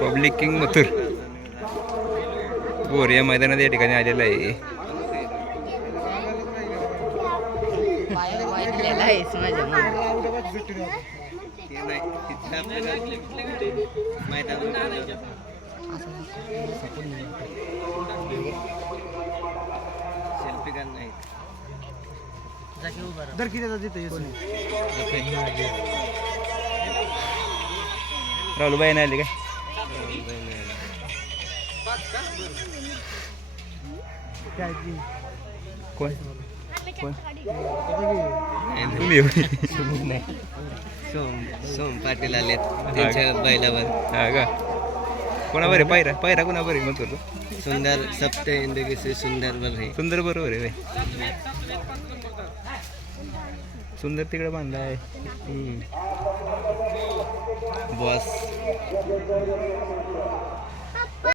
Public king Mathur bore या मैदानात या ठिकाणी आलेला आहे पाय पाय दिलेला दर किती राहुल बाई नाही आले काय कोण? कोण तुम्ही एवढी. सोम सोम पाटील आलेत त्यांच्या बैलावर. हा का? कोणा बरे पायरा? पायरा कोणा बरे म्हणतो तो सुंदर सप्त इंदगी सुंदर बल सुंदर बरोबर आहे सुंदर तिकडे बांधला आहे Boys.